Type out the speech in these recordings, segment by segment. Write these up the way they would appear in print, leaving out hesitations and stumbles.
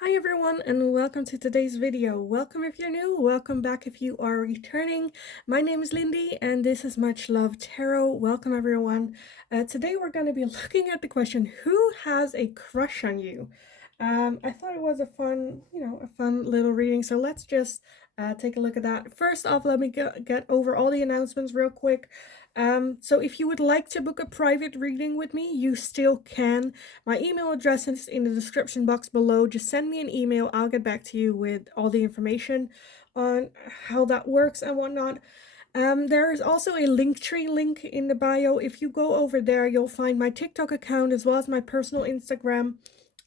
Hi everyone and welcome to today's video. Welcome if you're new, welcome back if you are returning. My name is Lindy and this is Much Love Tarot. Welcome everyone. Today we're going to be looking at the question, who has a crush on you? I thought it was a fun little reading, so let's just take a look at that. First off, let me get over all the announcements real quick. So if you would like to book a private reading with me, you still can. My email address is in the description box below. Just send me an email. I'll get back to you with all the information on how that works and whatnot. There is also a Linktree link in the bio. If you go over there, you'll find my TikTok account as well as my personal Instagram.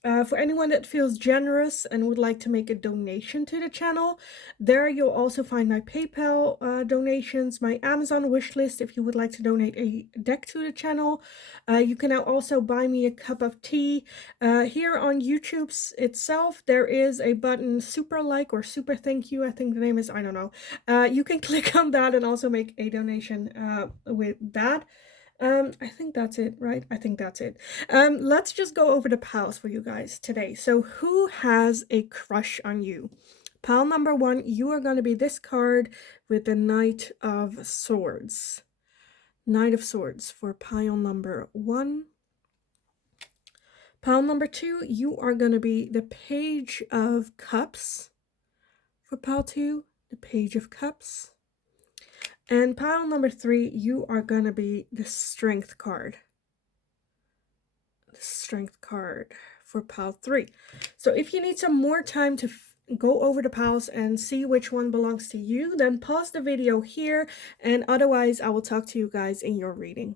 For anyone that feels generous and would like to make a donation to the channel, there you'll also find my PayPal donations, my Amazon wishlist if you would like to donate a deck to the channel. You can now also buy me a cup of tea. Here on YouTube itself, there is a button, super like or super thank you, I think the name is, I don't know. You can click on that and also make a donation with that. I think that's it, right? I think that's it. Let's just go over the piles for you guys today. So who has a crush on you? Pile number one, you are going to be this card with the Knight of Swords. Knight of Swords for pile number one. Pile number two, you are going to be the Page of Cups. For pile two, the Page of Cups. And pile number three, you are going to be the Strength card. The Strength card for pile three. So if you need some more time to go over the piles and see which one belongs to you, then pause the video here, and otherwise I will talk to you guys in your reading.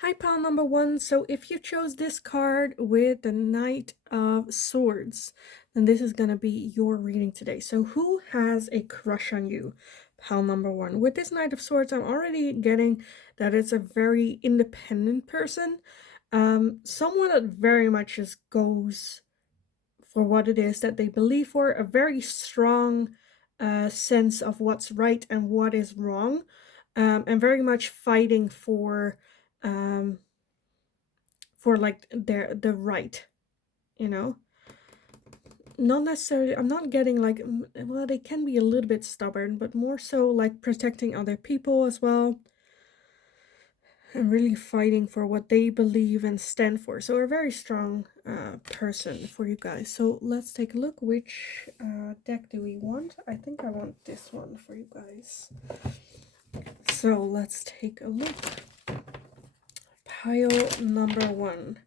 Hi pile number one, so if you chose this card with the Knight of Swords, then this is going to be your reading today. So who has a crush on you? Pile number one. With this Knight of Swords, I'm already getting that it's a very independent person. Someone that very much just goes for what it is that they believe for, a very strong sense of what's right and what is wrong, and very much fighting for like the right, you know. Not necessarily, I'm not getting like, well, they can be a little bit stubborn, but more so like protecting other people as well, and really fighting for what they believe and stand for. So a very strong person for you guys. So let's take a look. Which deck do we want? I think I want this one for you guys. So let's take a look. Pile number one.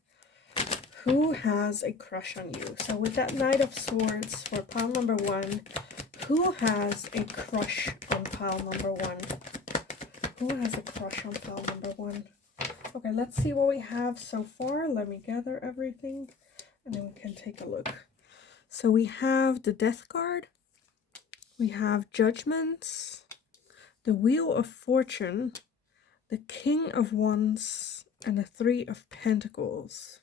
Who has a crush on you? So with that Knight of Swords for pile number one, who has a crush on pile number one? Who has a crush on pile number one? Okay, let's see what we have so far. Let me gather everything and then we can take a look. So we have the Death card, we have Judgments, the Wheel of Fortune, the King of Wands, and the Three of Pentacles.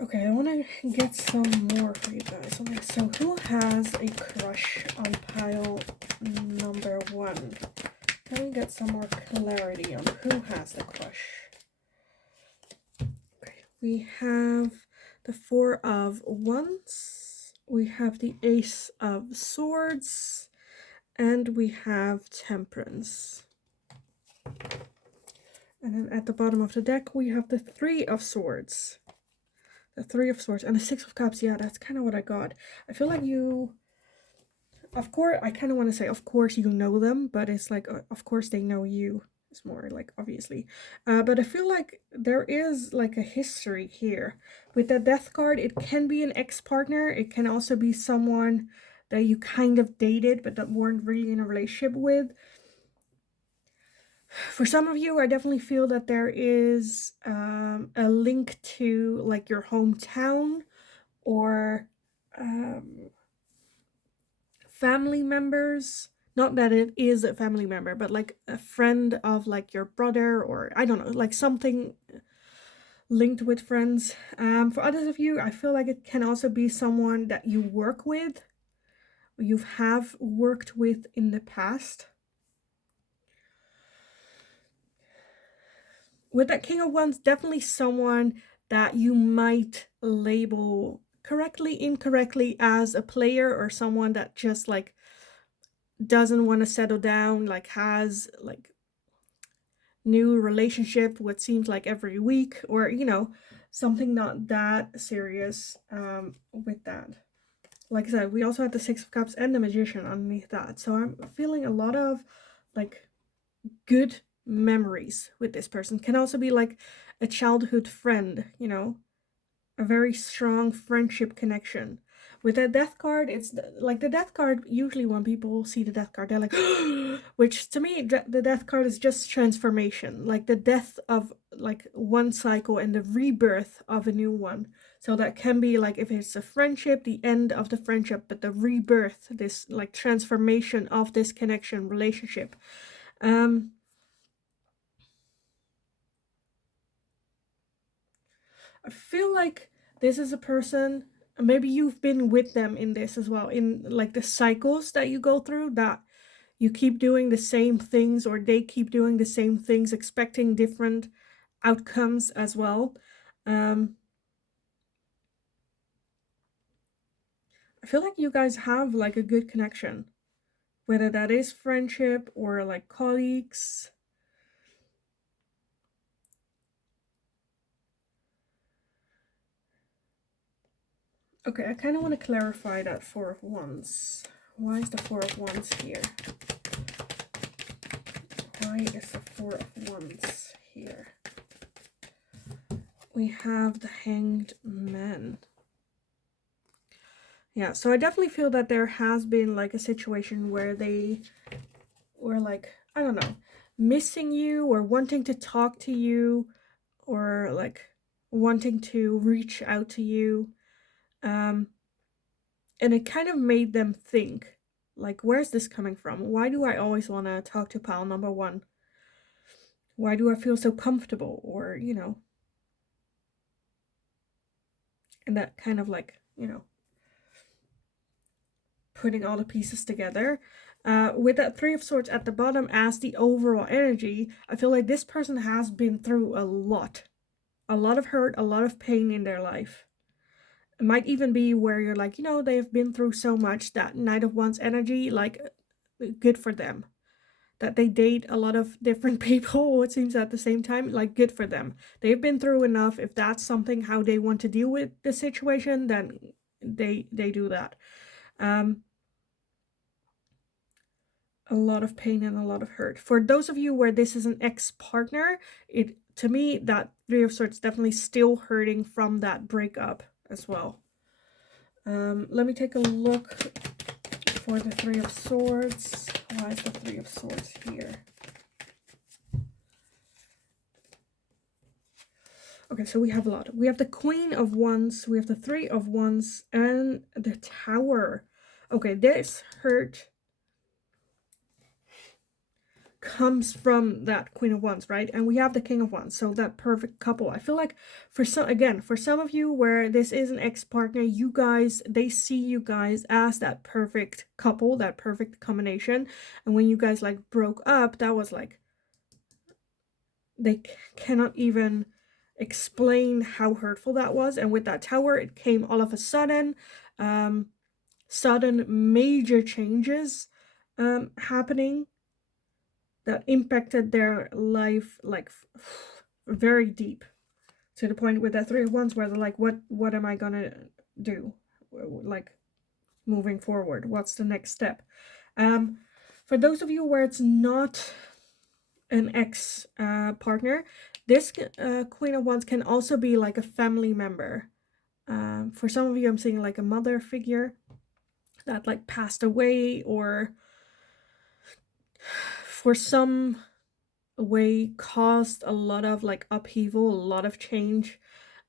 Okay, I want to get some more for you guys. Okay, so who has a crush on pile number one? Let me get some more clarity on who has the crush. Okay, we have the Four of Wands, we have the Ace of Swords, and we have Temperance. And then at the bottom of the deck, we have the Three of Swords. The Three of Swords and the Six of Cups. Yeah, that's kind of what I got. I feel like you, of course, I kind of want to say, of course you know them, but it's like, of course they know you. It's more like, obviously. But I feel like there is like a history here. With the Death card, it can be an ex-partner. It can also be someone that you kind of dated, but that weren't really in a relationship with. For some of you, I definitely feel that there is a link to like your hometown or family members. Not that it is a family member, but like a friend of like your brother, or I don't know, like something linked with friends. For others of you, I feel like it can also be someone that you work with, or you have worked with in the past. with that King of Wands, definitely someone that you might label correctly, incorrectly as a player, or someone that just like doesn't want to settle down, like has like new relationship what seems like every week, or something not that serious with that. Like I said, we also had the Six of Cups and the Magician underneath that, so I'm feeling a lot of like good memories with this person. Can also be like a childhood friend, a very strong friendship connection. With the death card, it's like the death card, usually when people see the death card, they're like, which to me, the death card is just transformation, like the death of like one cycle and the rebirth of a new one. So that can be like, if it's a friendship, the end of the friendship, but the rebirth, this like transformation of this connection, relationship. I feel like this is a person, maybe you've been with them in this as well, in like the cycles that you go through, that you keep doing the same things or they keep doing the same things, expecting different outcomes as well. I feel like you guys have like a good connection, whether that is friendship or like colleagues. Okay, I kind of want to clarify that Four of Wands. Why is the Four of Wands here? Why is the Four of Wands here? We have the Hanged Man. Yeah, so I definitely feel that there has been like a situation where they were like, I don't know, missing you or wanting to talk to you, or like wanting to reach out to you. And it kind of made them think, like, where's this coming from? Why do I always want to talk to pal number one? Why do I feel so comfortable? Or, and that kind of like, putting all the pieces together. With that Three of Swords at the bottom as the overall energy, I feel like this person has been through a lot of hurt, a lot of pain in their life. It might even be where you're like, they've been through so much that Knight of Wands energy, like, good for them. That they date a lot of different people, it seems, at the same time, like, good for them. They've been through enough. If that's something how they want to deal with the situation, then they do that. A lot of pain and a lot of hurt. For those of you where this is an ex-partner, it, to me, that Three of Swords definitely still hurting from that breakup as well. Let me take a look for the Three of Swords. Why is the Three of Swords here? Okay, so we have a lot. We have the Queen of Wands, we have the Three of Wands, and the Tower. Okay, this hurt comes from that Queen of Wands, right? And we have the King of Wands, so that perfect couple. I feel like for some of you where this is an ex-partner, you guys, they see you guys as that perfect couple, that perfect combination. And when you guys like broke up, that was like, they cannot even explain how hurtful that was. And with that Tower, it came all of a sudden, sudden major changes happening that impacted their life like very deep, to the point with that Three of Wands where they're like, what am I gonna do, like, moving forward? What's the next step? For those of you where it's not an ex partner, this Queen of Wands can also be like a family member. For some of you, I'm seeing like a mother figure that like passed away, or for some way caused a lot of like upheaval, a lot of change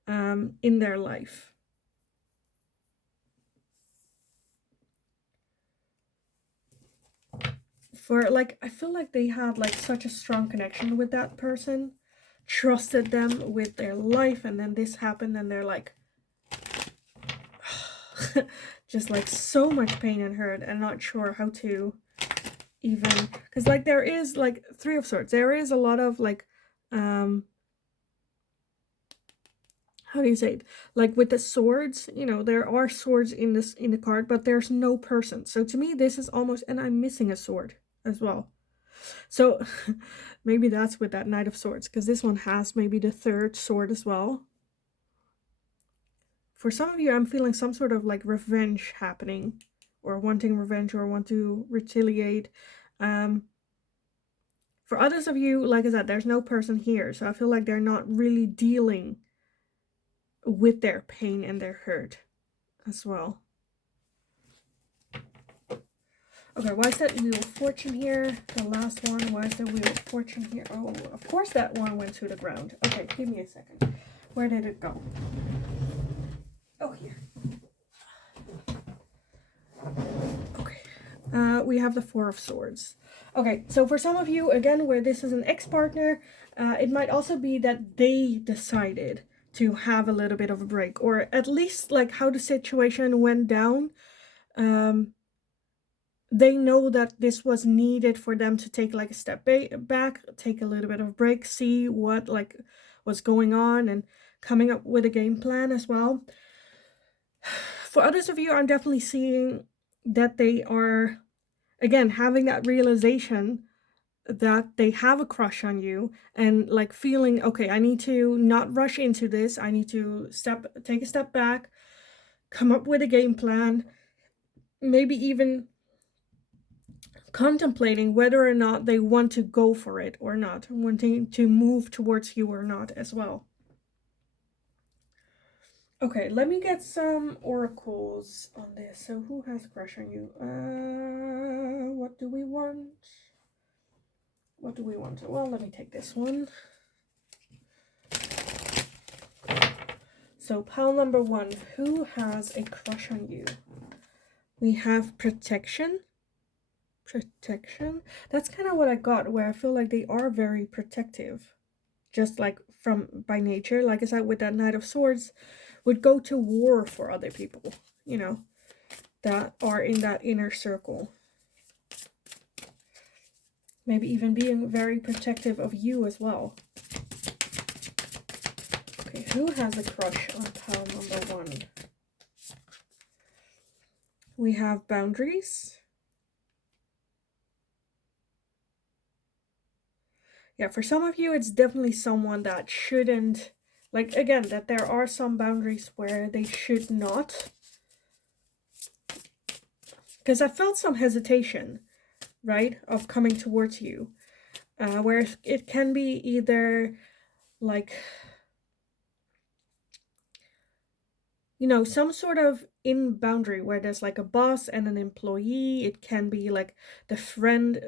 in their life. For like, I feel like they had like such a strong connection with that person, trusted them with their life, and then this happened and they're like just like so much pain and hurt and not sure how to even, because like there is like Three of Swords, there is a lot of like how do you say it? Like with the swords, you know, there are swords in the card, but there's no person. So to me, this is almost, and I'm missing a sword as well. So maybe that's with that Knight of Swords, because this one has maybe the third sword as well. For some of you, I'm feeling some sort of like revenge happening, or wanting revenge, or want to retaliate. For others of you, like I said, there's no person here, so I feel like they're not really dealing with their pain and their hurt as well. Okay, why is that Wheel of Fortune here? The last one, why is the Wheel of Fortune here? Oh, of course that one went to the ground. Okay, give me a second. Where did it go? Oh, here. Okay, we have the Four of Swords. Okay, so for some of you, again, where this is an ex-partner, it might also be that they decided to have a little bit of a break, or at least like how the situation went down. They know that this was needed for them to take like a step back, take a little bit of a break, see what like was going on, and coming up with a game plan as well. For others of you, I'm definitely seeing that they are, again, having that realization that they have a crush on you, and like feeling, okay, I need to not rush into this. I need to take a step back, come up with a game plan, maybe even contemplating whether or not they want to go for it or not, wanting to move towards you or not as well. Okay, let me get some oracles on this. So who has a crush on you? What do we want? What do we want? Well, let me take this one. So pile number 1, who has a crush on you? We have protection. Protection. That's kind of what I got, where I feel like they are very protective. Just like from by nature, like I said, with that Knight of Swords, would go to war for other people, you know, that are in that inner circle. Maybe even being very protective of you as well. Okay, who has a crush on pile number 1? We have boundaries. Yeah, for some of you, it's definitely someone that shouldn't, like, again, that there are some boundaries where they should not. Because I felt some hesitation, right, of coming towards you. Where it can be either, like, you know, some sort of in boundary where there's like a boss and an employee. It can be like the friend,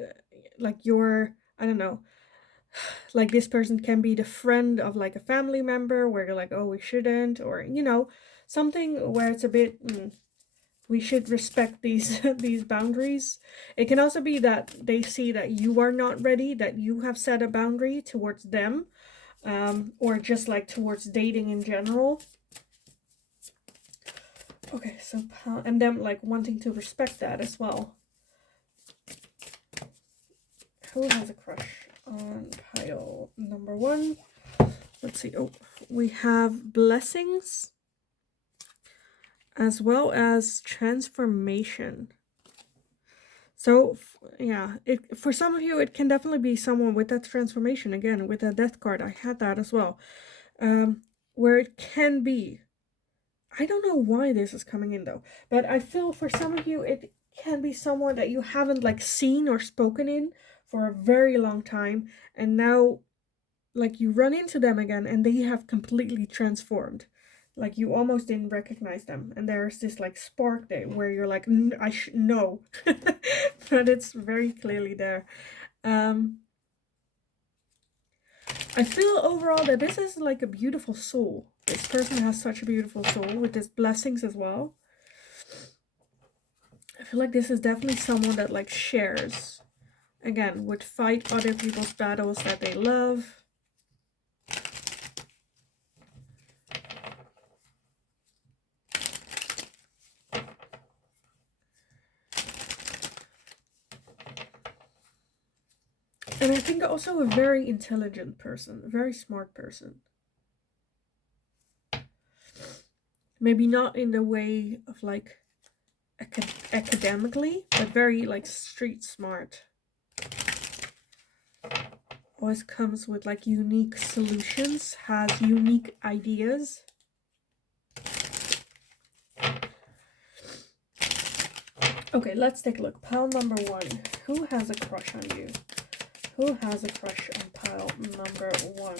like your, I don't know, like this person can be the friend of like a family member where you're like, oh, we shouldn't, or, you know, something where it's a bit, we should respect these these boundaries. It can also be that they see that you are not ready, that you have set a boundary towards them, or just like towards dating in general. Okay, so, and them like wanting to respect that as well. Who has a crush on pile number 1? Let's see. Oh, we have blessings as well as transformation. So yeah, for some of you, it can definitely be someone with that transformation. Again, with that death card, I had that as well. Where it can be, I don't know why this is coming in though, but I feel for some of you, it can be someone that you haven't like seen or spoken in for a very long time, and now like you run into them again and they have completely transformed. Like you almost didn't recognize them, and there's this like spark there where you're like, I should know. But it's very clearly there. I feel overall that this is like a beautiful soul. This person has such a beautiful soul with these blessings as well. I feel like this is definitely someone that like shares. Again, would fight other people's battles that they love. And I think also a very intelligent person, a very smart person. maybe not in the way of like academically, but very like street smart. Always comes with like unique solutions, has unique ideas. Okay, let's take a look. Pile number 1. Who has a crush on you? Who has a crush on pile number 1?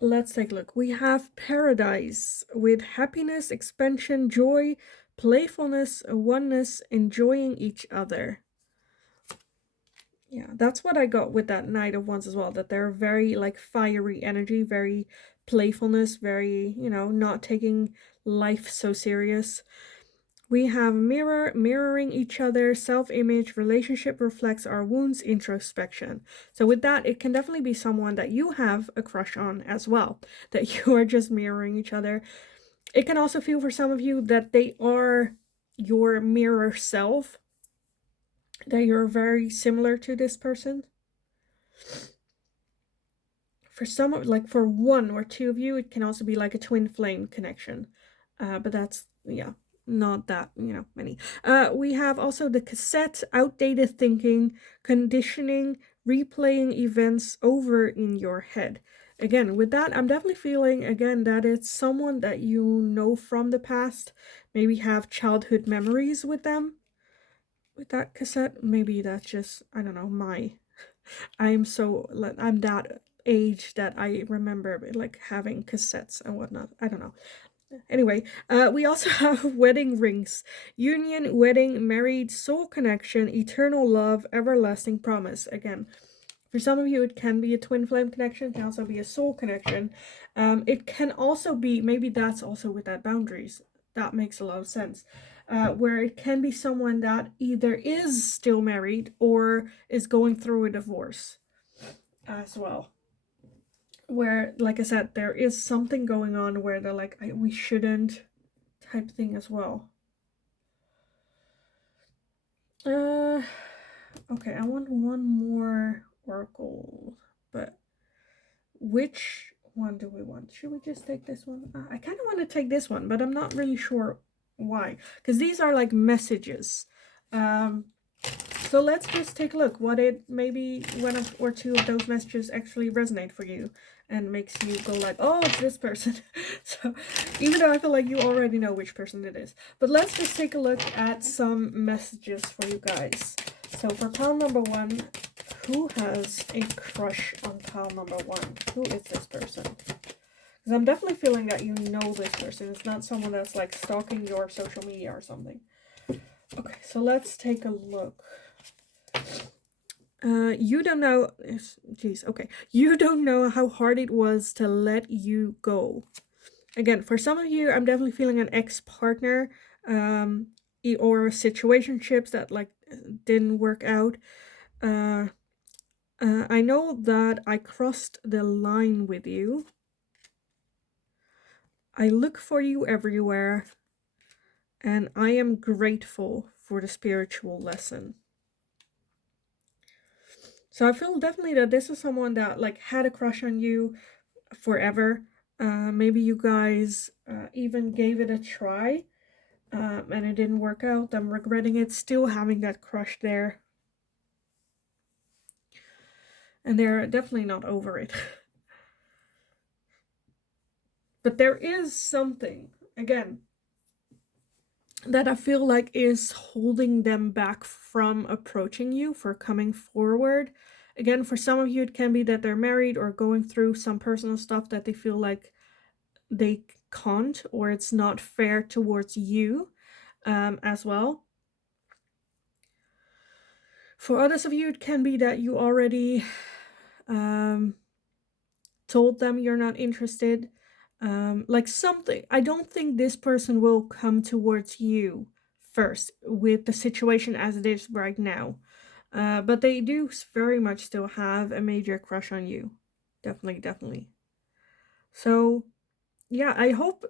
Let's take a look. We have paradise with happiness, expansion, joy, playfulness, oneness, enjoying each other. Yeah, that's what I got with that Knight of Wands as well, that they're very like fiery energy, very playfulness, very, not taking life so serious. We have mirroring each other, self-image, relationship reflects our wounds, introspection. So with that, it can definitely be someone that you have a crush on as well, that you are just mirroring each other. It can also feel for some of you that they are your mirror self, that you're very similar to this person. For some, like for one or two of you, it can also be like a twin flame connection. But that's, not that, many. We have also the cassette, outdated thinking, conditioning, replaying events over in your head. Again, with that, I'm definitely feeling, again, that it's someone that you know from the past, maybe have childhood memories with them. With that cassette, maybe that's just, I don't know, I'm that age that I remember like having cassettes and whatnot. I don't know. Anyway, we also have wedding rings, union, wedding, married, soul connection, eternal love, everlasting promise. Again, for some of you, it can be a twin flame connection. It can also be a soul connection. It can also be, maybe that's also with that boundaries. That makes a lot of sense. Where it can be someone that either is still married or is going through a divorce as well. Where, like I said, there is something going on where they're like, we shouldn't type thing as well. Okay, I want one more oracle, but which one do we want? Should we just take this one? I kind of want to take this one, but I'm not really sure why, because these are like messages. So let's just take a look. What it, maybe one or two of those messages actually resonate for you and makes you go like, oh, it's this person. So even though I feel like you already know which person it is, but let's just take a look at some messages for you guys. So for pile number 1, who has a crush on pile number 1? Who is this person? Because I'm definitely feeling that you know this person. It's not someone that's like stalking your social media or something. Okay, so let's take a look. You don't know, okay. You don't know how hard it was to let you go. Again, for some of you, I'm definitely feeling an ex-partner, or situationships that like didn't work out. I know that I crossed the line with you. I look for you everywhere, and I am grateful for the spiritual lesson. So I feel definitely that this is someone that like had a crush on you forever. Maybe you guys even gave it a try, and it didn't work out. I'm regretting it, still having that crush there. And they're definitely not over it. But there is something, again, that I feel like is holding them back from approaching you, for coming forward. Again, for some of you, it can be that they're married or going through some personal stuff that they feel like they can't, or it's not fair towards you as well. For others of you, it can be that you already told them you're not interested. Like something, I don't think this person will come towards you first with the situation as it is right now. But they do very much still have a major crush on you. Definitely. So, yeah, I hope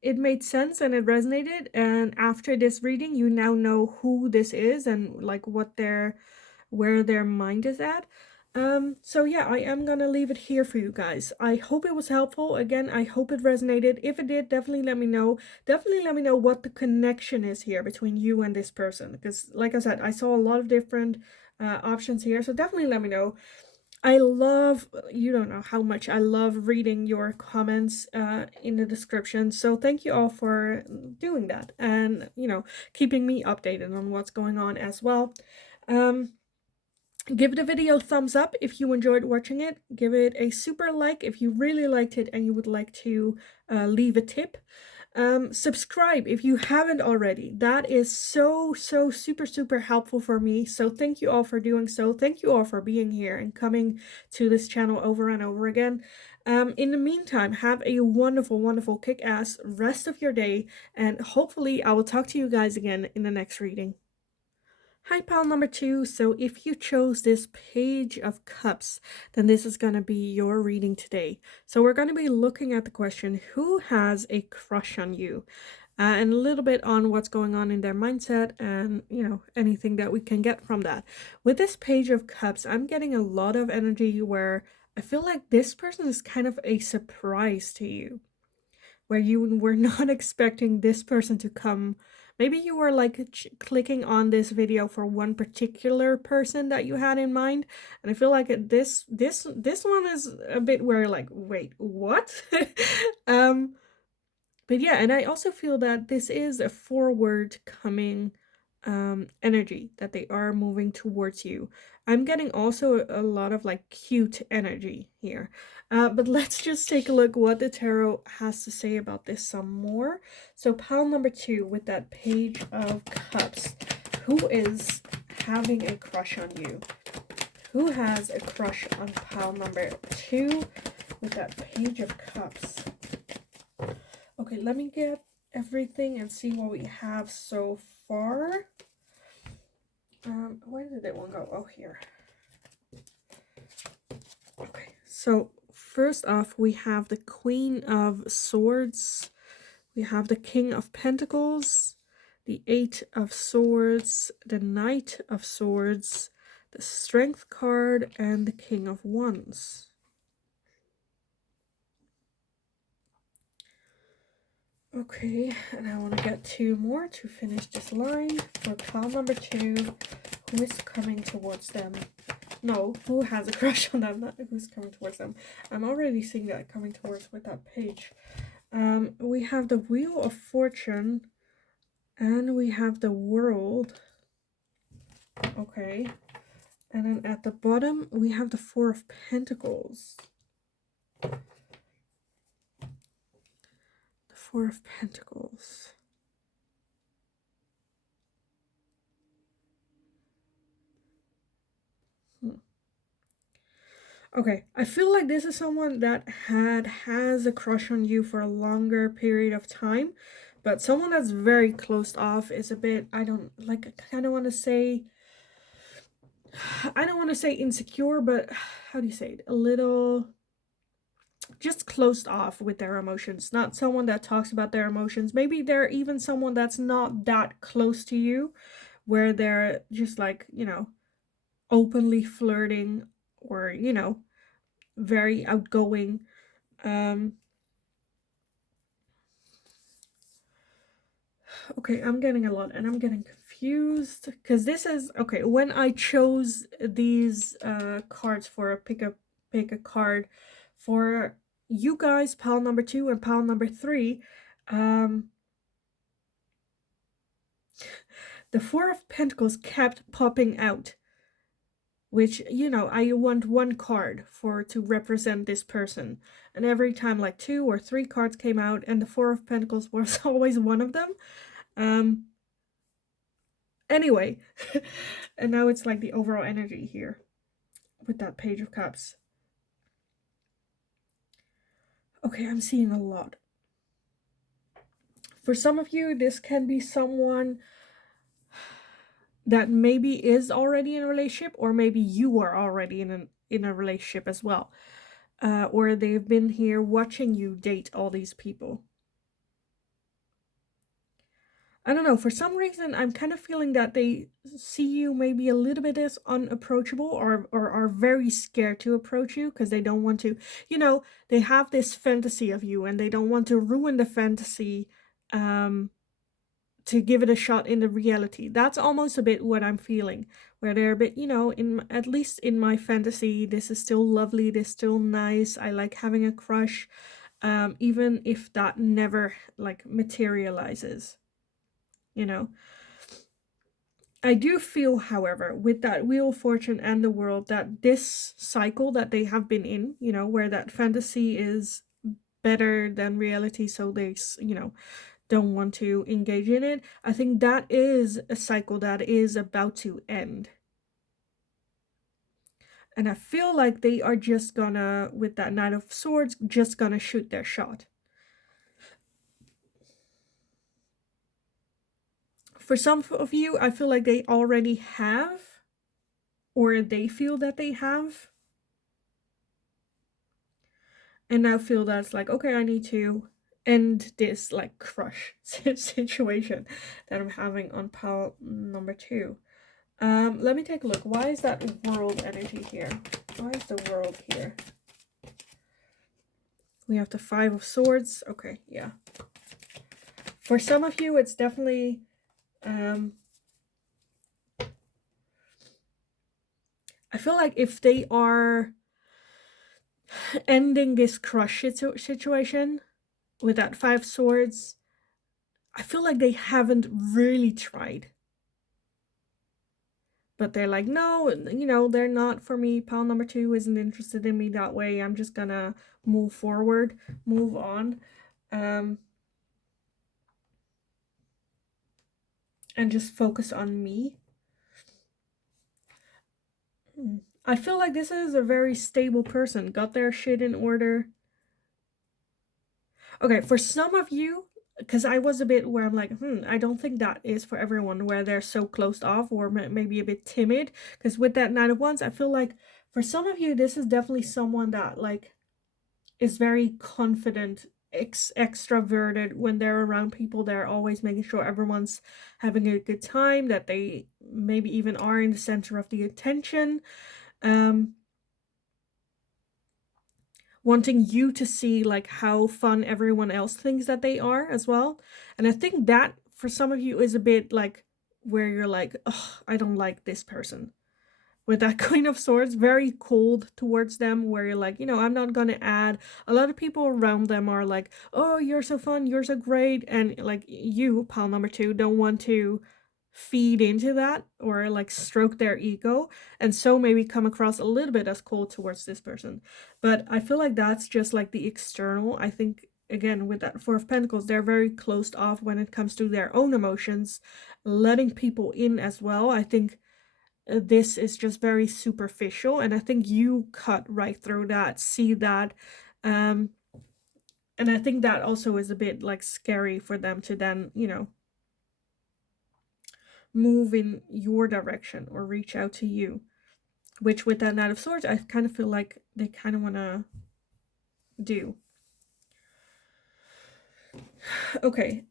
it made sense and it resonated. And after this reading, you now know who this is and like where their mind is at. So yeah, I am gonna leave it here for you guys. I hope it was helpful. Again, I hope it resonated. If it did, definitely let me know. Definitely let me know what the connection is here between you and this person. Because like I said, I saw a lot of different options here. So definitely let me know. I love, you don't know how much I love reading your comments in the description. So thank you all for doing that and, keeping me updated on what's going on as well. Um, Give the video a thumbs up if you enjoyed watching it. Give it a super like if you really liked it and you would like to leave a tip. Subscribe if you haven't already. That is so super helpful for me. So thank you all for doing so. Thank you all for being here and coming to this channel over and over again. In the meantime, have a wonderful kick-ass rest of your day, and hopefully I will talk to you guys again in the next reading. Hi, pile number 2. So if you chose this Page of Cups, then this is going to be your reading today. So we're going to be looking at the question, who has a crush on you? And a little bit on what's going on in their mindset and, anything that we can get from that. With this Page of Cups, I'm getting a lot of energy where I feel like this person is kind of a surprise to you, where you were not expecting this person to come. Maybe you were like clicking on this video for one particular person that you had in mind, and I feel like this one is a bit where like, wait, what? um but yeah, and I also feel that this is a forward coming energy, that they are moving towards you. I'm getting also a lot of like cute energy here. But let's just take a look what the tarot has to say about this some more. So pile number 2 with that Page of Cups. Who is having a crush on you? Who has a crush on pile number 2 with that Page of Cups? Okay, let me get everything and see what we have so far. Where did that one go? Oh, here. Okay, so first off, we have the Queen of Swords. We have the King of Pentacles, the Eight of Swords, the Knight of Swords, the Strength card, and the King of Wands. Okay, and I want to get 2 more to finish this line. For pile number 2, who is coming towards them? No, who has a crush on them, not who's coming towards them. I'm already seeing that coming towards with that page. We have the Wheel of Fortune, and we have the World. Okay, and then at the bottom, we have the Four of Pentacles. Four of Pentacles. Okay, I feel like this is someone that has a crush on you for a longer period of time, but someone that's very closed off is a bit, I don't want to say, I don't want to say insecure, but how do you say it? A little just closed off with their emotions. Not someone that talks about their emotions. Maybe they're even someone that's not that close to you, where they're just like, openly flirting or, very outgoing. Okay, I'm getting a lot and I'm getting confused because this is okay. When I chose these cards for pick a card for you guys, pile number 2 and pile number 3, the Four of Pentacles kept popping out, which, I want one card to represent this person, and every time like 2 or 3 cards came out and the Four of Pentacles was always one of them. Anyway, and now it's like the overall energy here with that Page of Cups. Okay, I'm seeing a lot. For some of you, this can be someone that maybe is already in a relationship, or maybe you are already in a relationship as well, or they've been here watching you date all these people. I don't know, for some reason, I'm kind of feeling that they see you maybe a little bit as unapproachable, or are very scared to approach you because they don't want to, you know, they have this fantasy of you and they don't want to ruin the fantasy um, to give it a shot in the reality. That's almost a bit what I'm feeling, where they're a bit, you know, at least in my fantasy, this is still lovely, this is still nice. I like having a crush, even if that never like materializes, you know. I do feel, however, with that Wheel of Fortune and the world, that this cycle that they have been in, you know, where that fantasy is better than reality, so they, you know, don't want to engage in it. I think that is a cycle that is about to end. And I feel like they are just gonna, with that Knight of Swords, just gonna shoot their shot. For some of you, I feel like they already have, or they feel that they have. And now feel that's like, okay, I need to end this like crush situation that I'm having on pile number 2. Let me take a look. Why is that world energy here? Why is the world here? We have the 5 of Swords. Okay, yeah. For some of you, it's definitely I feel like if they are ending this crush situation with that 5 swords, I feel like they haven't really tried. But they're like, no, you know, they're not for me. Pile number 2 isn't interested in me that way. I'm just gonna move forward, move on, and just focus on me. I feel like this is a very stable person. Got their shit in order. Okay, for some of you, because I was a bit where I'm like, I don't think that is for everyone, where they're so closed off or maybe a bit timid. Because with that Knight of Wands, I feel like for some of you, this is definitely someone that like is very confident, extroverted. When they're around people, they're always making sure everyone's having a good time, that they maybe even are in the center of the attention. Wanting you to see like how fun everyone else thinks that they are as well. And I think that for some of you is a bit like where you're like, oh, I don't like this person. With that Queen of Swords, very cold towards them, where you're like, you know, I'm not gonna add. A lot of people around them are like, oh, you're so fun, you're so great. And like you, pile number 2, don't want to feed into that or like stroke their ego, and so maybe come across a little bit as cold towards this person. But I feel like that's just like the external. I think again with that 4 of Pentacles, they're very closed off when it comes to their own emotions, letting people in as well. I think this is just very superficial, and I think you cut right through that, see that, and I think that also is a bit like scary for them to then, you know, move in your direction or reach out to you, which with that Knight of Swords, I kind of feel like they kind of want to do. Okay,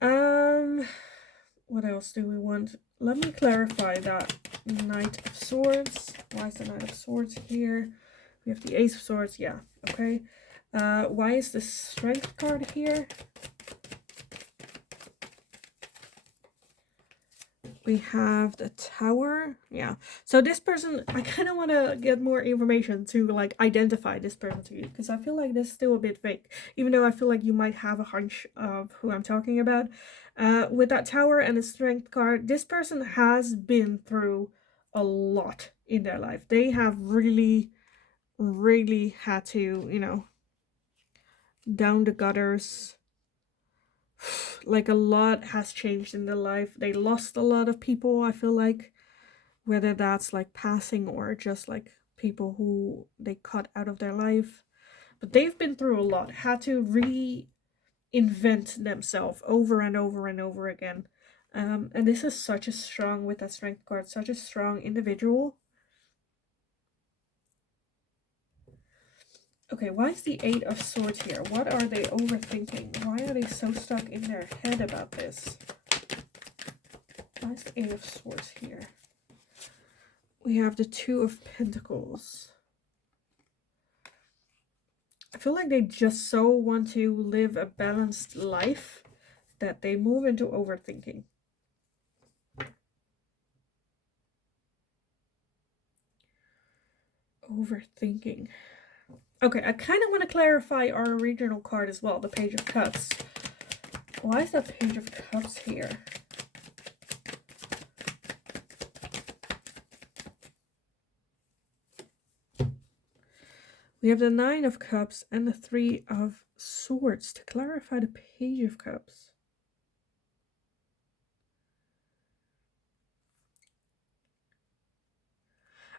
what else do we want? Let me clarify that Knight of Swords. Why is the Knight of Swords here? We have the Ace of Swords, yeah, okay. Why is the Strength card here? We have the Tower. Yeah. So this person, I kind of want to get more information to like identify this person to you, because I feel like this is still a bit fake, even though I feel like you might have a hunch of who I'm talking about. With that Tower and the Strength card, this person has been through a lot in their life. They have really, really had to, you know, down the gutters. Like a lot has changed in their life. They lost a lot of people, I feel like, whether that's like passing or just like people who they cut out of their life. But they've been through a lot, had to reinvent themselves over and over and over again. And this is such a strong, with that Strength card, such a strong individual. Okay, why is the 8 of Swords here? What are they overthinking? Why are they so stuck in their head about this? Why is the Eight of Swords here? We have the Two of Pentacles. I feel like they just so want to live a balanced life that they move into overthinking. Overthinking. Okay, I kind of want to clarify our original card as well, the Page of Cups. Why is that Page of Cups here? We have the Nine of Cups and the Three of Swords to clarify the Page of Cups.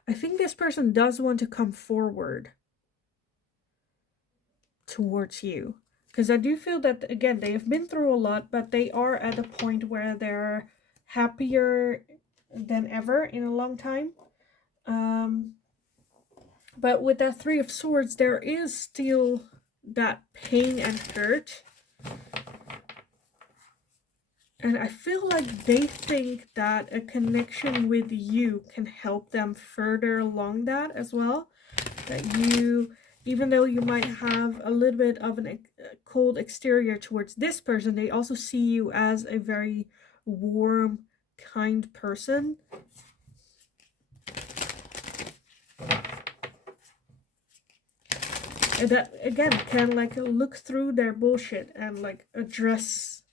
I think this person does want to come forward towards you. Because I do feel that, again, they have been through a lot, but they are at a point where they're happier than ever in a long time. But with that Three of Swords, there is still that pain and hurt. And I feel like they think that a connection with you can help them further along that as well. That you, even though you might have a little bit of a cold exterior towards this person, they also see you as a very warm, kind person. And that, again, can like look through their bullshit and like address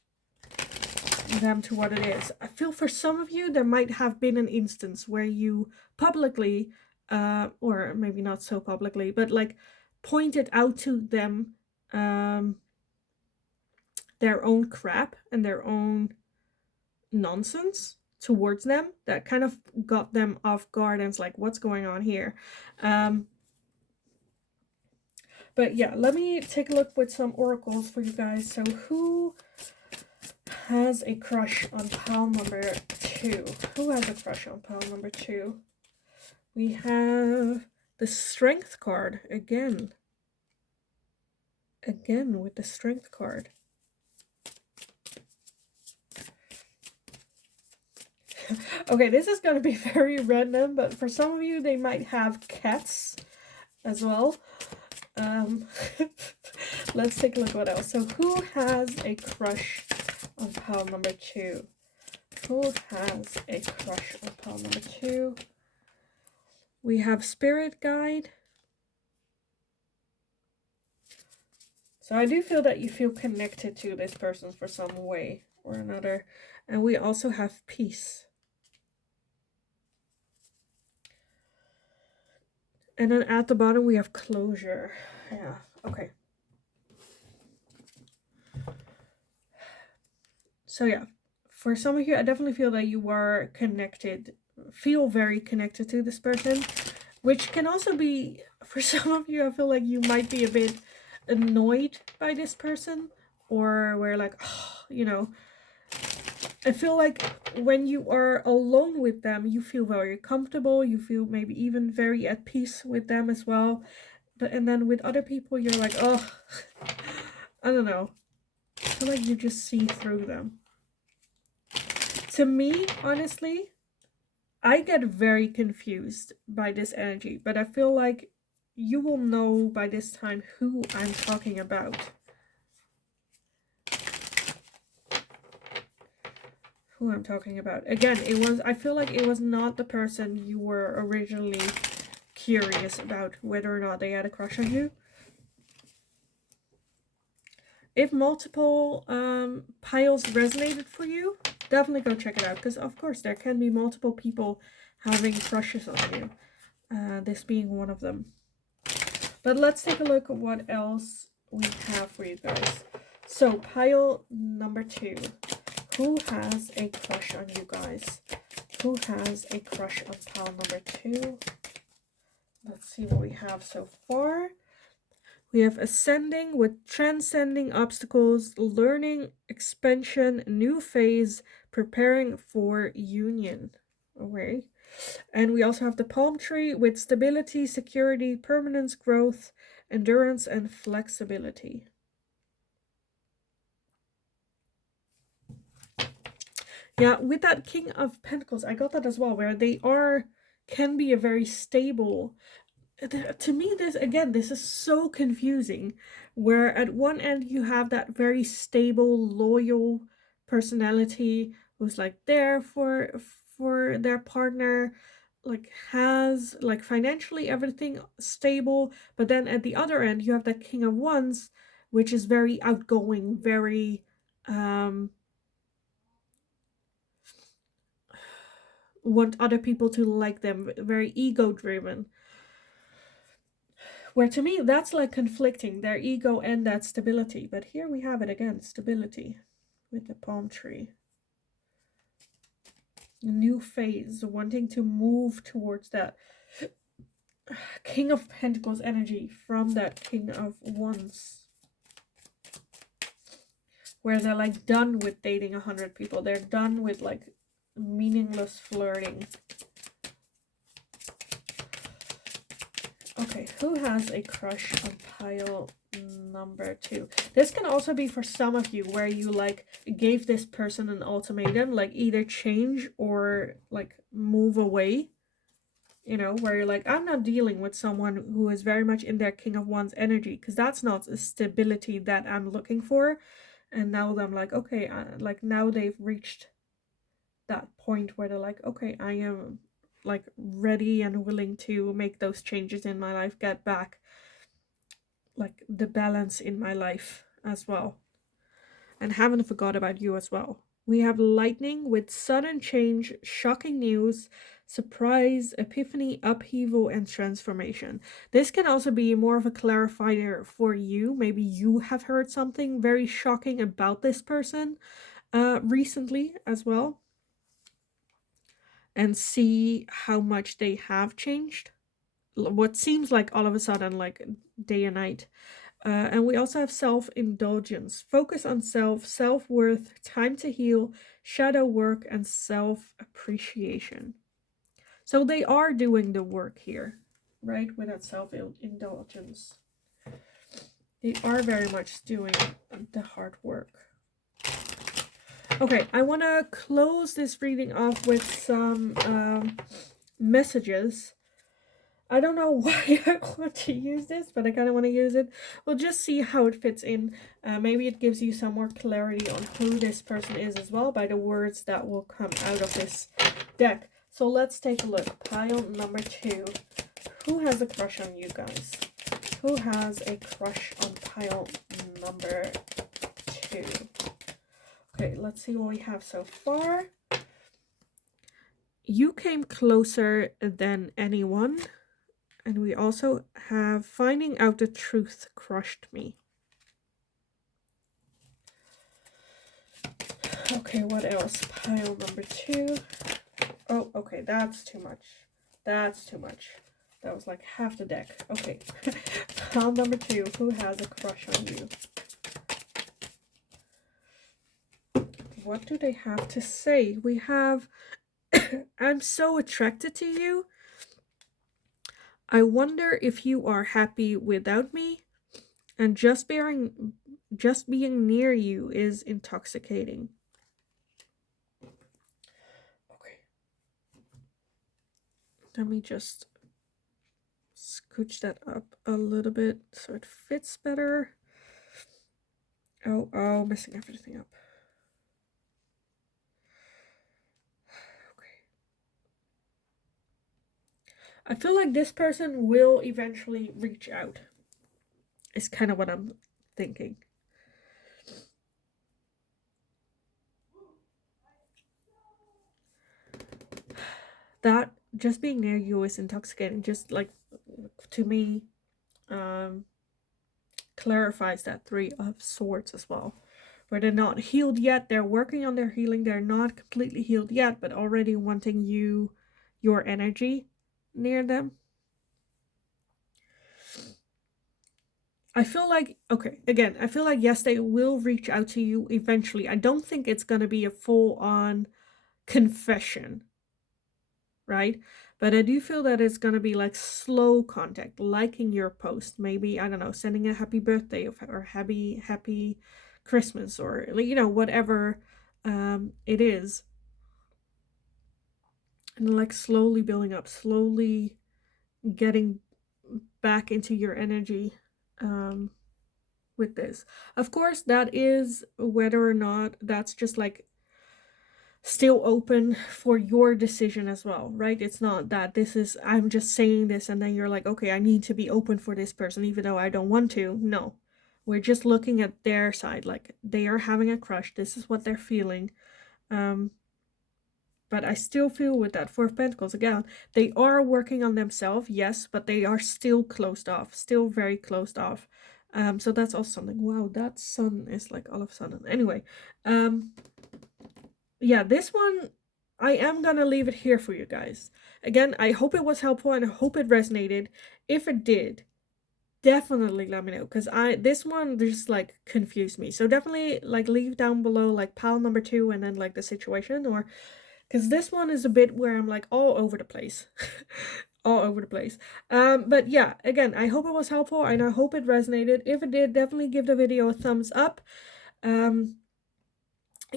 them to what it is. I feel for some of you there might have been an instance where you publicly or maybe not so publicly, but like pointed out to them their own crap and their own nonsense towards them that kind of got them off guard and it's like, what's going on here? But yeah, let me take a look with some oracles for you guys. So who has a crush on pile number 2? Who has a crush on pile number 2? We have the Strength card again. Again with the Strength card. Okay, this is going to be very random, but for some of you, they might have cats as well. Let's take a look what else. So who has a crush on pile number 2? Who has a crush on pile number 2? We have Spirit Guide. So I do feel that you feel connected to this person for some way or another. And we also have Peace. And then at the bottom we have Closure. Yeah, okay. So yeah, for some of you, I definitely feel that you are connected, feel very connected to this person, which can also be, for some of you, I feel like you might be a bit annoyed by this person, or where like, oh, you know, I feel like when you are alone with them, you feel very comfortable, you feel maybe even very at peace with them as well. But and then with other people, you're like, oh, I don't know. I feel like you just see through them. To me, honestly, I get very confused by this energy, but I feel like you will know by this time who I'm talking about. Who I'm talking about. Again, I feel like it was not the person you were originally curious about whether or not they had a crush on you. If multiple piles resonated for you, definitely go check it out, because of course there can be multiple people having crushes on you, this being one of them. But let's take a look at what else we have for you guys. So pile number 2, who has a crush on you guys? Who has a crush on pile number 2? Let's see what we have so far. We have Ascending with transcending obstacles, learning, expansion, new phase, preparing for union. Okay. And we also have the Palm Tree with stability, security, permanence, growth, endurance, and flexibility. Yeah, with that King of Pentacles, I got that as well, where can be a very stable. To me, this is so confusing, where at one end you have that very stable, loyal personality who's like there for their partner, like has like financially everything stable, but then at the other end you have that King of Wands, which is very outgoing, very want other people to like them, very ego driven. Where to me, that's like conflicting, their ego and that stability. But here we have it again, stability with the palm tree. A new phase, wanting to move towards that King of Pentacles energy from that King of Wands. Where they're like done with dating 100 people. They're done with like meaningless flirting. Okay, who has a crush on pile number 2? This can also be for some of you where you like gave this person an ultimatum, like either change or like move away. You know, where you're like, I'm not dealing with someone who is very much in their King of Wands energy, because that's not a stability that I'm looking for. And now I'm like, okay, like now they've reached that point where they're like, okay, I am like ready and willing to make those changes in my life, get back like the balance in my life as well, and haven't forgot about you as well. We have lightning with sudden change, shocking news, surprise, epiphany, upheaval, and transformation. This can also be more of a clarifier for you. Maybe you have heard something very shocking about this person recently as well, and see how much they have changed. What seems like all of a sudden, like day and night. And we also have self-indulgence, focus on self-worth, time to heal, shadow work, and self-appreciation. So they are doing the work here, right? With that self-indulgence. They are very much doing the hard work. Okay, I want to close this reading off with some messages. I don't know why I want to use this, but I kind of want to use it. We'll just see how it fits in. Maybe it gives you some more clarity on who this person is as well by the words that will come out of this deck. So let's take a look. Pile number 2. Who has a crush on you guys? Who has a crush on pile number 2? Okay, let's see what we have so far. You came closer than anyone. And we also have finding out the truth crushed me. Okay, what else? Pile number 2. Oh, okay, that's too much. That's too much. That was like half the deck. Okay. Pile number 2. Who has a crush on you? What do they have to say? We have I'm so attracted to you. I wonder if you are happy without me, and just being near you is intoxicating. Okay. Let me just scooch that up a little bit so it fits better. Oh, messing everything up. I feel like this person will eventually reach out. Is kind of what I'm thinking. That just being near you is intoxicating. Just like, to me, clarifies that 3 of Swords as well. Where they're not healed yet. They're working on their healing. They're not completely healed yet, but already wanting your energy near them. I feel like, okay, again, I feel like, yes, they will reach out to you eventually. I don't think it's going to be a full-on confession, right? But I do feel that it's going to be like slow contact, liking your post, maybe, I don't know, sending a happy birthday or happy Christmas, or, you know, whatever it is. and like slowly building up, slowly getting back into your energy with this. Of course, that is whether or not that's just like still open for your decision as well, right? It's not that this is, I'm just saying this and then you're like, okay, I need to be open for this person even though I don't want to. No, we're just looking at their side, like they are having a crush, this is what they're feeling. But I still feel with that Four of Pentacles, again, they are working on themselves, yes, but they are still closed off, still very closed off. So that's also something. Wow, that sun is like all of a sudden. Anyway, yeah, this one, I am gonna leave it here for you guys. Again, I hope it was helpful and I hope it resonated. If it did, definitely let me know, because this one just like confused me. So definitely like leave down below like pile number 2 and then like the situation, or because this one is a bit where I'm like all over the place. All over the place. But yeah, again, I hope it was helpful and I hope it resonated. If it did, definitely give the video a thumbs up.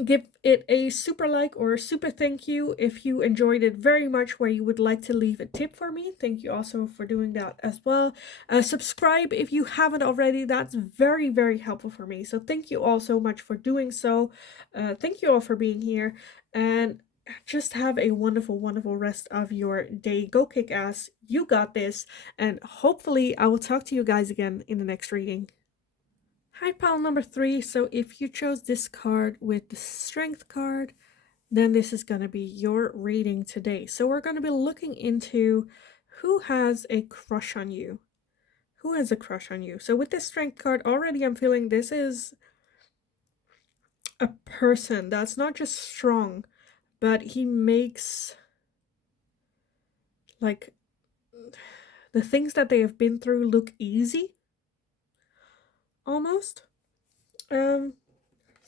Give it a super like or a super thank you if you enjoyed it very much, where you would like to leave a tip for me. Thank you also for doing that as well. Subscribe if you haven't already. That's very, very helpful for me. So thank you all so much for doing so. Thank you all for being here, and just have a wonderful, wonderful rest of your day. Go kick ass. You got this. And hopefully I will talk to you guys again in the next reading. Hi, pile number 3. So if you chose this card with the Strength card, then this is going to be your reading today. So we're going to be looking into who has a crush on you. Who has a crush on you? So with this Strength card, already I'm feeling this is a person that's not just strong, but he makes like the things that they have been through look easy. Almost. So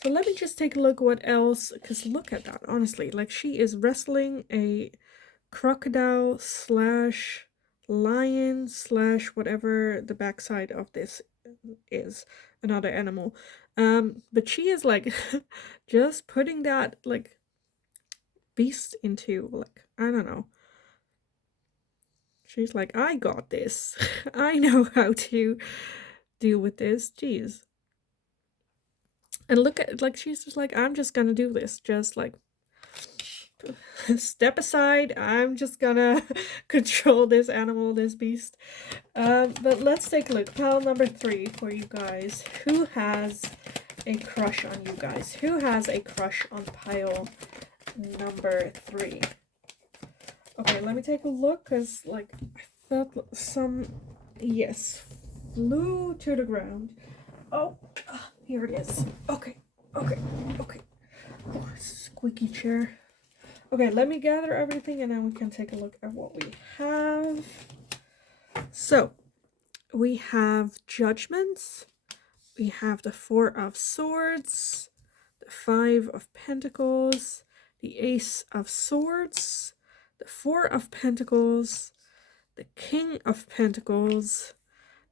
let me just take a look what else, because look at that, honestly. Like, she is wrestling a crocodile slash lion slash whatever the backside of this is, another animal. But she is like just putting that like beast into, like, I don't know. She's like, I got this. I know how to deal with this. Jeez. And look at, like, she's just like, I'm just gonna do this. Just like, step aside. I'm just gonna control this animal, this beast. But let's take a look. Pile number 3 for you guys. Who has a crush on you guys? Who has a crush on pile number 3? Okay, let me take a look, because, like, I felt some, yes, flew to the ground. Oh, here it is. Okay. Oh, squeaky chair. Okay, let me gather everything and then we can take a look at what we have. So, we have judgments. We have the 4 of Swords, the 5 of Pentacles, the Ace of Swords, the 4 of Pentacles, the King of Pentacles,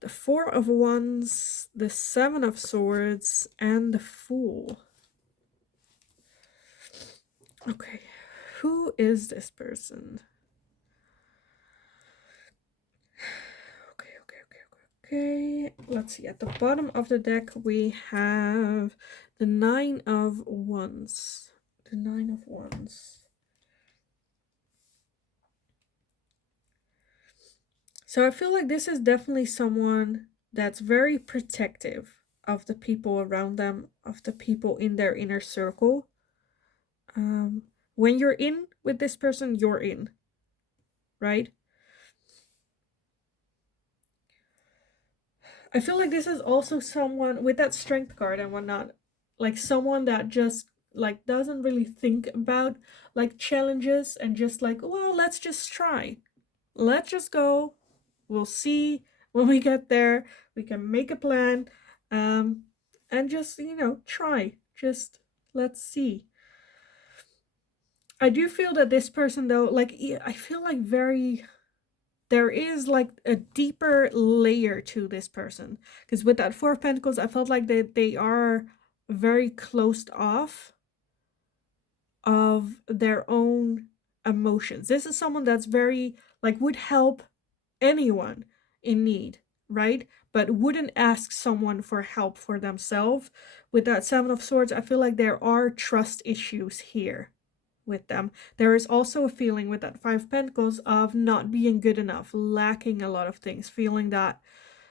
the 4 of Wands, the 7 of Swords, and the Fool. Okay, who is this person? Okay, let's see. At the bottom of the deck, we have the 9 of Wands. The 9 of Wands. So I feel like this is definitely someone that's very protective of the people around them, of the people in their inner circle. When you're in with this person, you're in, right? I feel like this is also someone with that Strength card and whatnot, like someone that just like doesn't really think about like challenges and just like, well, let's just try. Let's just go. We'll see when we get there. We can make a plan, and just, you know, try. Just let's see. I do feel that this person, though, like, I feel like there is like a deeper layer to this person, because with that 4 of Pentacles, I felt like they are very closed off of their own emotions. This is someone that's very, like, would help anyone in need, right? But wouldn't ask someone for help for themselves. With that Seven of Swords, I feel like there are trust issues here with them. There is also a feeling with that Five of Pentacles of not being good enough, lacking a lot of things, feeling that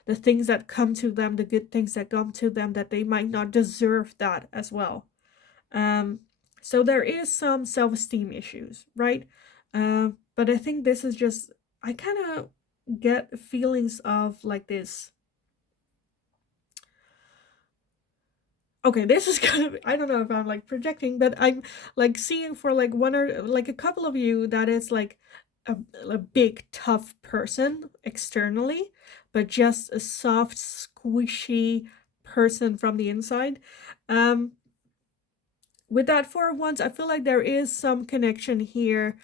the things that come to them, the good things that come to them, that they might not deserve that as well. Um, so there is some self-esteem issues, right? But I think this is just, I kind of get feelings of like this. Okay, this is kind of, I don't know if I'm like projecting, but I'm like seeing for like one or like a couple of you that it's like a big tough person externally, but just a soft, squishy person from the inside. Um, with that Four of Wands, I feel like there is some connection here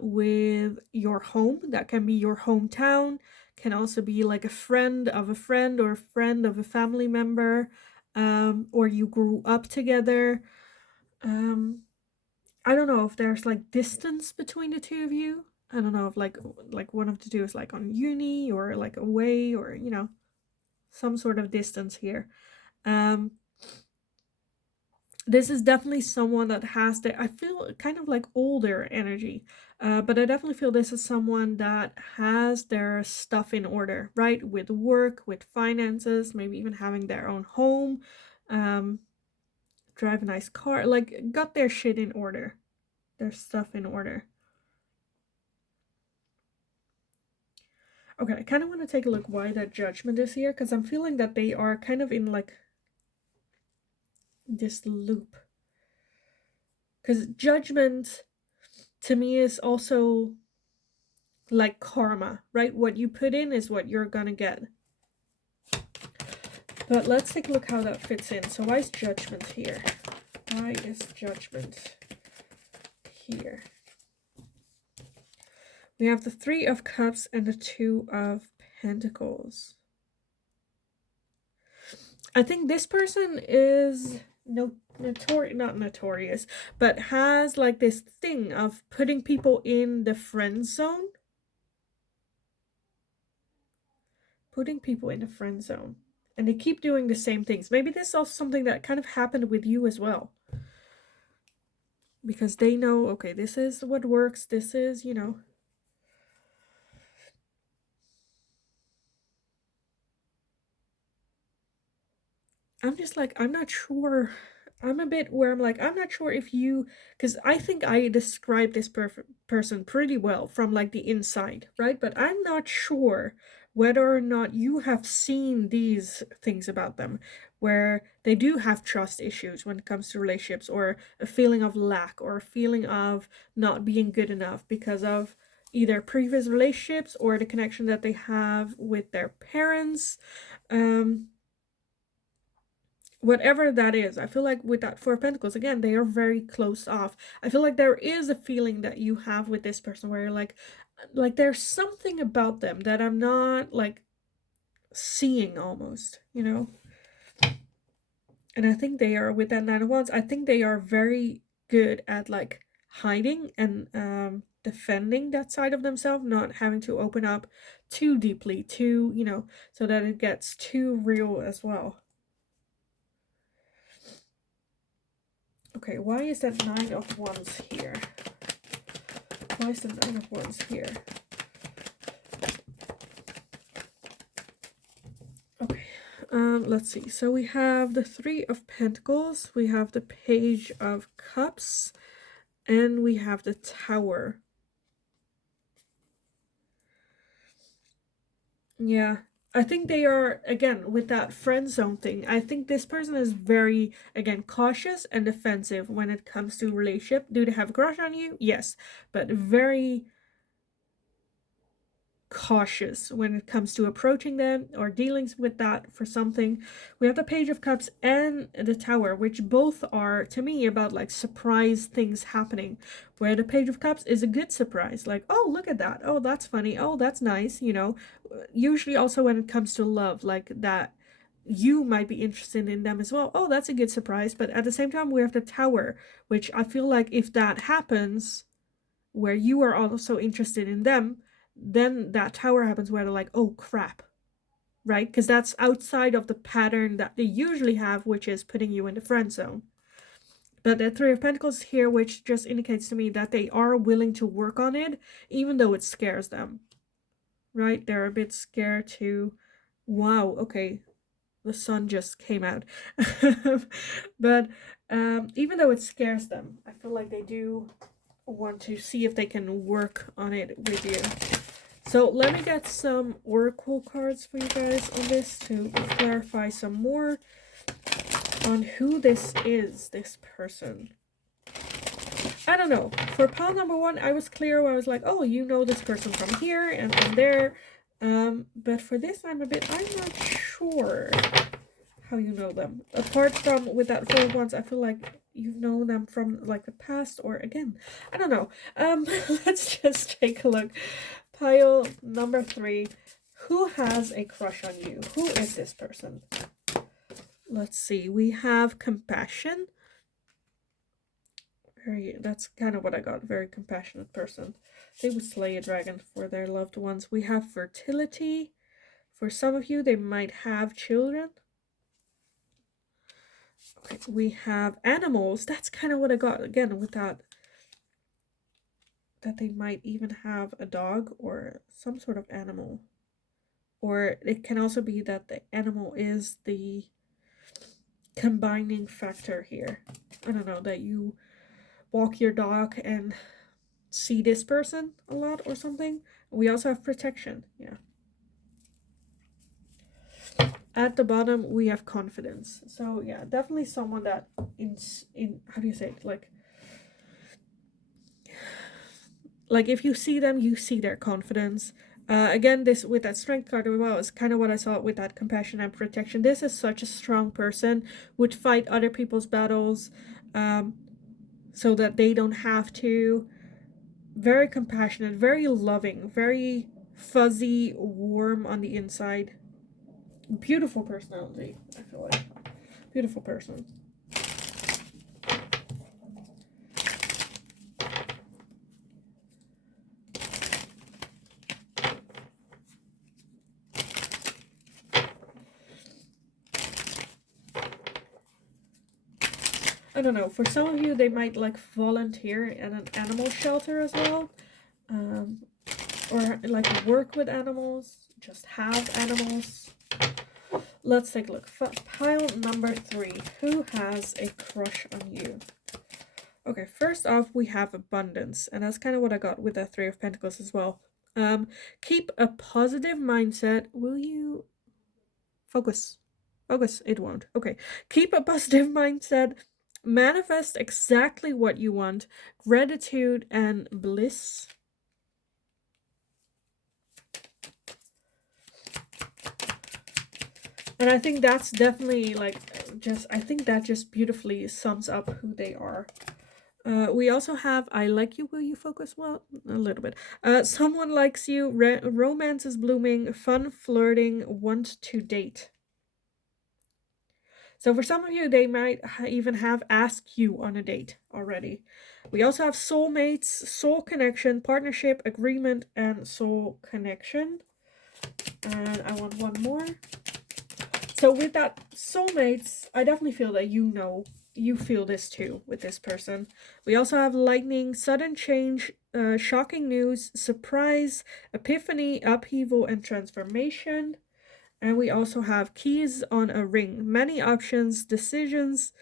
with your home. That can be your hometown, can also be like a friend of a friend or a friend of a family member, or you grew up together. I don't know if there's like distance between the two of you. I don't know if like one of the two is like on uni or like away, or you know, some sort of distance here. Um, this is definitely someone that has the, I feel kind of like older energy, but I definitely feel this is someone that has their stuff in order, right? With work, with finances, maybe even having their own home, um, drive a nice car, like got their shit in order, their stuff in order. Okay, I kind of want to take a look why that Judgment is here, because I'm feeling that they are kind of in like this loop. Because Judgment to me is also like karma, right? What you put in is what you're gonna get. But let's take a look how that fits in. So why is Judgment here? Why is Judgment here? We have the Three of Cups and the Two of Pentacles. I think this person is not notorious, but has like this thing of putting people in the friend zone. Putting people in the friend zone. And they keep doing the same things. Maybe this is also something that kind of happened with you as well. Because they know, okay, this is what works. This is, you know. I'm just like, I'm not sure. I'm a bit where I'm like, I'm not sure if you, because I think I described this person pretty well from like the inside, right? But I'm not sure whether or not you have seen these things about them, where they do have trust issues when it comes to relationships, or a feeling of lack, or a feeling of not being good enough because of either previous relationships or the connection that they have with their parents. Whatever that is, I feel like with that Four of Pentacles, again, they are very close off. I feel like there is a feeling that you have with this person where you're like there's something about them that I'm not like seeing almost, you know. And I think they are, with that Nine of Wands, I think they are very good at like hiding and defending that side of themselves, not having to open up too deeply, too, you know, so that it gets too real as well. Okay, why is that Nine of Wands here? Why is the Nine of Wands here? Okay, let's see. So we have the Three of Pentacles, we have the Page of Cups, and we have the Tower. Yeah, I think they are, again, with that friend zone thing, I think this person is very, again, cautious and defensive when it comes to relationship. Do they have a crush on you? Yes, but very cautious when it comes to approaching them or dealings with that for something. We have the Page of Cups and the Tower, which both are, to me, about like surprise things happening, where the Page of Cups is a good surprise, like, oh, look at that, oh, that's funny, oh, that's nice, you know. Usually also when it comes to love, like that you might be interested in them as well, oh, that's a good surprise. But at the same time, we have the Tower, which I feel like if that happens, where you are also interested in them, then that tower happens where they're like, oh crap, right? Because that's outside of the pattern that they usually have, which is putting you in the friend zone. But the Three of Pentacles here, which just indicates to me that they are willing to work on it, even though it scares them, right? They're a bit scared to, wow, okay, the sun just came out. But even though it scares them, I feel like they do want to see if they can work on it with you. So let me get some oracle cards for you guys on this to clarify some more on who this is, this person. I don't know. For pile number 1, I was clear where I was like, oh, you know this person from here and from there. But for this, I'm not sure how you know them. Apart from with that 4 of Wands, I feel like you know them from like the past, or again, I don't know. Let's just take a look. Pile number 3. Who has a crush on you? Who is this person? Let's see. We have compassion. That's kind of what I got. Very compassionate person. They would slay a dragon for their loved ones. We have fertility. For some of you, they might have children. Okay, we have animals. That's kind of what I got again with that they might even have a dog or some sort of animal. Or it can also be that the animal is the combining factor here. I don't know, that you walk your dog and see this person a lot or something. We also have protection. Yeah. At the bottom, we have confidence. So yeah, definitely someone that in how do you say it? Like if you see them, you see their confidence. Again, this with that strength card as well is kind of what I saw with that compassion and protection. This is such a strong person, would fight other people's battles, so that they don't have to. Very compassionate, very loving, very fuzzy, warm on the inside. Beautiful personality, I feel like. Beautiful person. I don't know, for some of you, they might like volunteer at an animal shelter as well. Or like work with animals, just have animals. Let's take a look. Pile number 3. Who has a crush on you? Okay, first off, we have abundance. And that's kind of what I got with that 3 of Pentacles as well. Keep a positive mindset. Will you focus? Focus. It won't. Okay. Keep a positive mindset. Manifest exactly what you want. Gratitude and bliss. And I think that's definitely like I think that just beautifully sums up who they are. We also have I like you, will you focus? Well, a little bit. Someone likes you, romance is blooming, fun flirting, want to date. So for some of you, they might even have asked you on a date already. We also have soulmates, soul connection, partnership, agreement, and soul connection. And I want one more. So with that soulmates, I definitely feel that you feel this too with this person. We also have lightning, sudden change, shocking news, surprise, epiphany, upheaval, and transformation. And we also have keys on a ring, many options, decisions,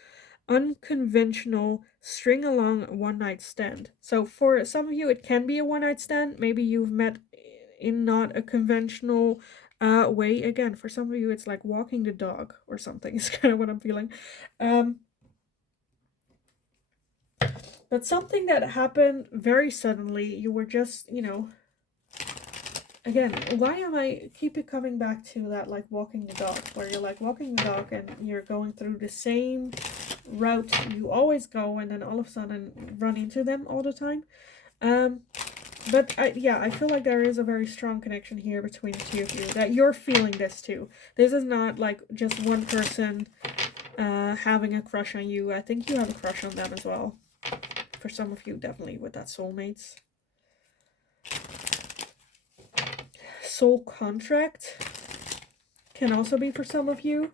unconventional, string along, one night stand. So for some of you, it can be a one night stand. Maybe you've met in not a conventional way. Again, for some of you, it's like walking the dog or something. It's kind of what I'm feeling. But something that happened very suddenly, you were just, again, why am I keep coming back to that, like walking the dog, where you're like walking the dog and you're going through the same route you always go, and then all of a sudden run into them all the time. But I feel like there is a very strong connection here between the two of you, that you're feeling this too. This is not like just one person having a crush on you. I think you have a crush on them as well. For some of you, definitely with that soulmates. soul contract can also be for some of you.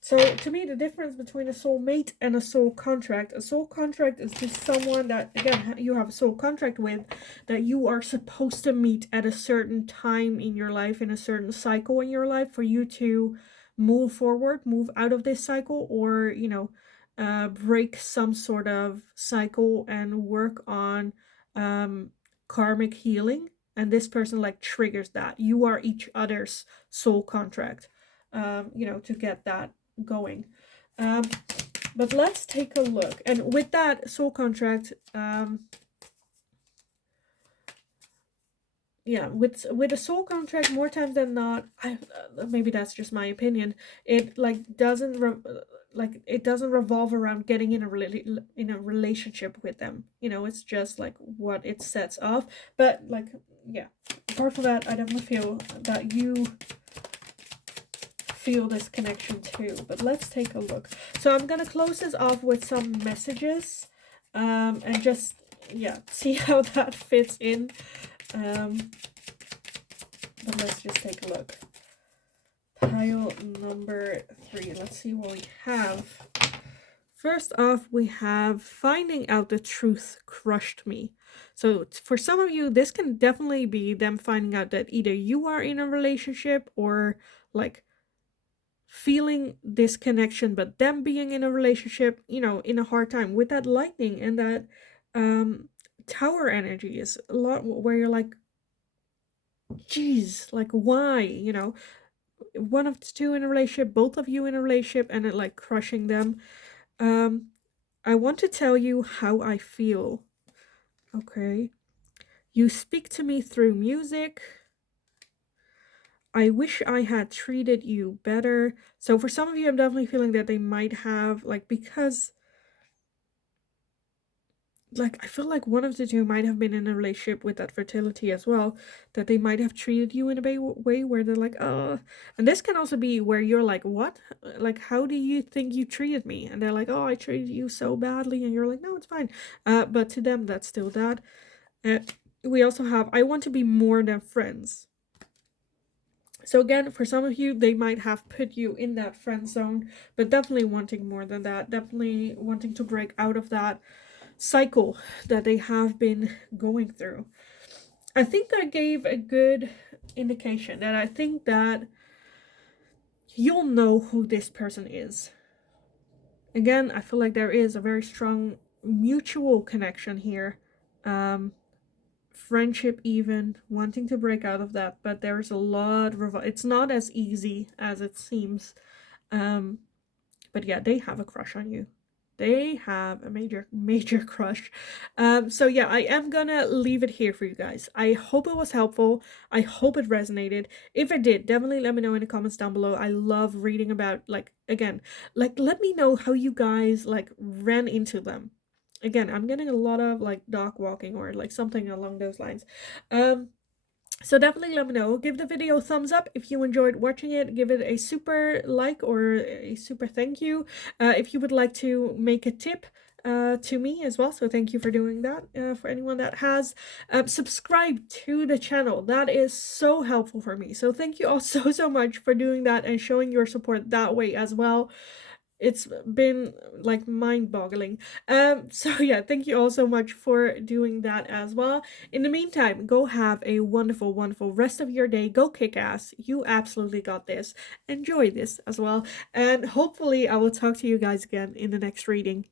So to me, the difference between a soulmate and a soul contract is just someone that, again, you have a soul contract with, that you are supposed to meet at a certain time in your life, in a certain cycle in your life, for you to move forward, move out of this cycle, or, you know, break some sort of cycle and work on karmic healing. And this person like triggers that. You are each other's soul contract, you know, to get that going. But let's take a look. And with that soul contract, yeah, with a soul contract, more times than not, maybe that's just my opinion, it like doesn't it doesn't revolve around getting in a relationship with them. You know, it's just like what it sets off. But like, yeah, apart from that, I definitely feel that you feel this connection too. But let's take a look. So I'm gonna close this off with some messages, and just, yeah, see how that fits in. But let's just take a look. Pile number 3. Let's see what we have. First off, we have finding out the truth crushed me. So for some of you, this can definitely be them finding out that either you are in a relationship, or like feeling this connection, but them being in a relationship, you know, in a hard time. With that lightning and that tower energy is a lot where you're like, geez, like why, you know, one of the two in a relationship, both of you in a relationship, and it like crushing them. I want to tell you how I feel. Okay. You speak to me through music. I wish I had treated you better. So for some of you, I'm definitely feeling that they might have, like, because, like, I feel like one of the two might have been in a relationship with that fertility as well, that they might have treated you in a way where they're like, oh, and this can also be where you're like, what? Like, how do you think you treated me? And they're like, oh, I treated you so badly. And you're like, no, it's fine. But to them, that's still that. We also have, I want to be more than friends. So again, for some of you, they might have put you in that friend zone, but definitely wanting more than that, definitely wanting to break out of that cycle that they have been going through. I think I gave a good indication that I think that you'll know who this person is. Again, I feel like there is a very strong mutual connection here. Friendship, even wanting to break out of that, but there's a lot it's not as easy as it seems. But yeah, they have a crush on you. They have a major crush. So yeah, I am gonna leave it here for you guys. I hope it was helpful. I hope it resonated. If it did, definitely let me know in the comments down below. I love reading about, like, again, like, let me know how you guys like ran into them. Again, I'm getting a lot of like dog walking or like something along those lines. So definitely let me know. Give the video a thumbs up if you enjoyed watching it. Give it a super like or a super thank you. If you would like to make a tip to me as well, so thank you for doing that. For anyone that has, subscribe to the channel. That is so helpful for me. So thank you all so much for doing that and showing your support that way as well. It's been like mind-boggling. So yeah, thank you all so much for doing that as well. In the meantime, go have a wonderful rest of your day. Go kick ass. You absolutely got this. Enjoy this as well, and hopefully I will talk to you guys again in the next reading.